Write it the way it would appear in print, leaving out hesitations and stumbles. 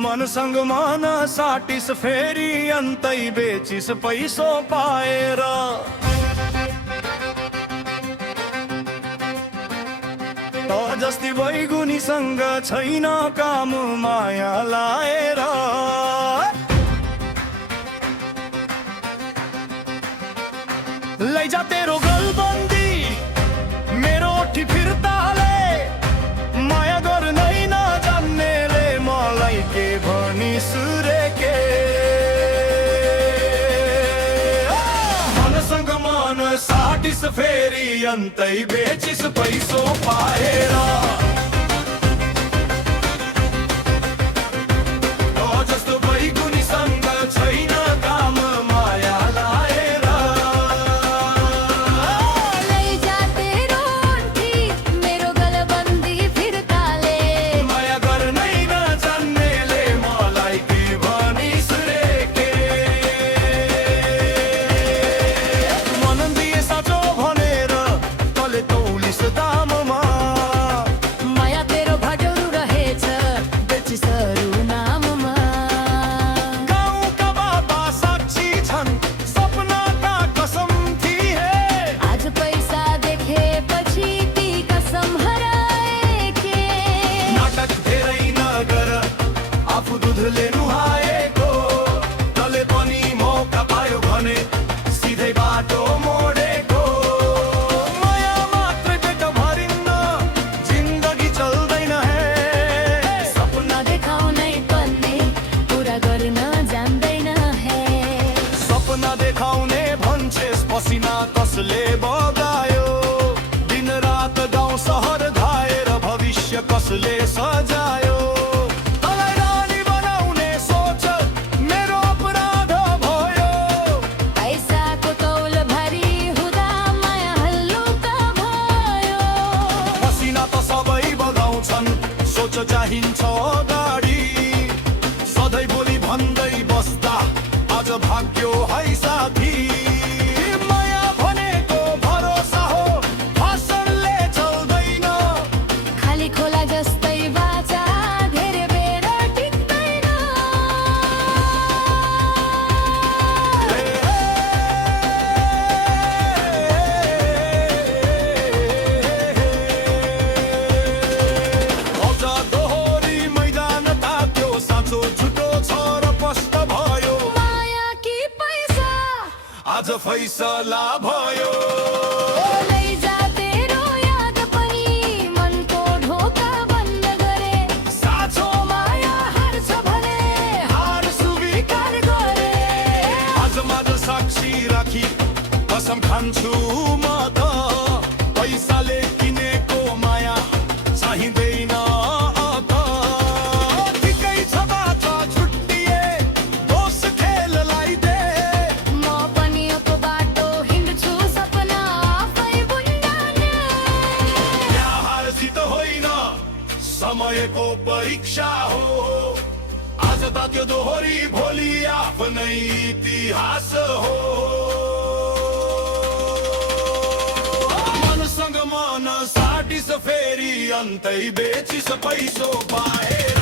मनसँग मन साटिस फेरि अन्तै बेचिस पैसो पाएर। जस्ती बैगुनीसँग छैन काम माया लाएर। लैजा तेरो गलबन्दी मेरो ओठी फिर्ताले, माया गर्नै नजान्नेले मलाई के भनिस रे के। मनसँग मन साटिस फेरि अन्तै बेचिस पैसो पाएर। जस्तो बैगुनीसँग छैन काम माया लाएर। लैजा तेरो ओठी मेरो गलबन्दी फिर्ताले, माया गर्नै नजान्नेले मलाई के भनिस रे के। मन दिए साँचो भनेर तले तौलिस दाममा, माया तेरो भजौरु रहेछ बेचिस अरू नाममा। गाउँका बाबा साक्षी छन् सपनाका कसम थिए। आज पैसा देखेपछि ती कसम हराएके। नाटक धेरै नगर आफू दुधले नुहाएको, तले पनि मौका पायो भने सिधै बाटो मोडेको। माया मात्र पेट भरिन्न जिन्दगी चल्दैन हे। सपना देखाउनै पर्ने पुरा गर्न जान्दैन हे। सपना देखाउने भन्छेस पसिना कसले बगायो। दिन रात गाउँ सहर धाएर भविष्य कसले सजायो। तँलाई रानी बनाउने सोच मेरो अपराध भयो। पैसाको तौल भारी हुँदा माया हल्लुका भयो। पसिना त सबै बगाउँछन् सोच चाहिन्छ गाडी। सधैँ बोली भन्दै बस्दा आज भाग्यो है साथी। माया भनेको भरोसा हो भाषणले चल्दैन। खाली खोला जस्तै बाचा धेरै बेर टिक्दैन। अझ दोहोरी मैदान तात्यो साँचो झुटो छ र स्पष्ट भयो। माया कि पैसा आज फैसला भयो। लैजा तेरो याद पनि मनको ढोका बन्द गरे। साँचो माया हार्छ भने हार स्वीकार कार गरे। आज माझ साक्षी राखी कसम खान्छु म त। पैसाले किनेको माया चाहिँदैन त। ठिकै छ बाचा छुट्टिए दोष खेललाई दे। म पनि यो बाटो हिँड्छु सपना आफै बुन्दाने। यहाँ हार जित होइन समयको परीक्षा हो। आज त त्यो दोहोरी भोलि आफ्नै इतिहास हो। मनसँग मन साटिस फेरि अन्तै बेचिस पैसो पाएर।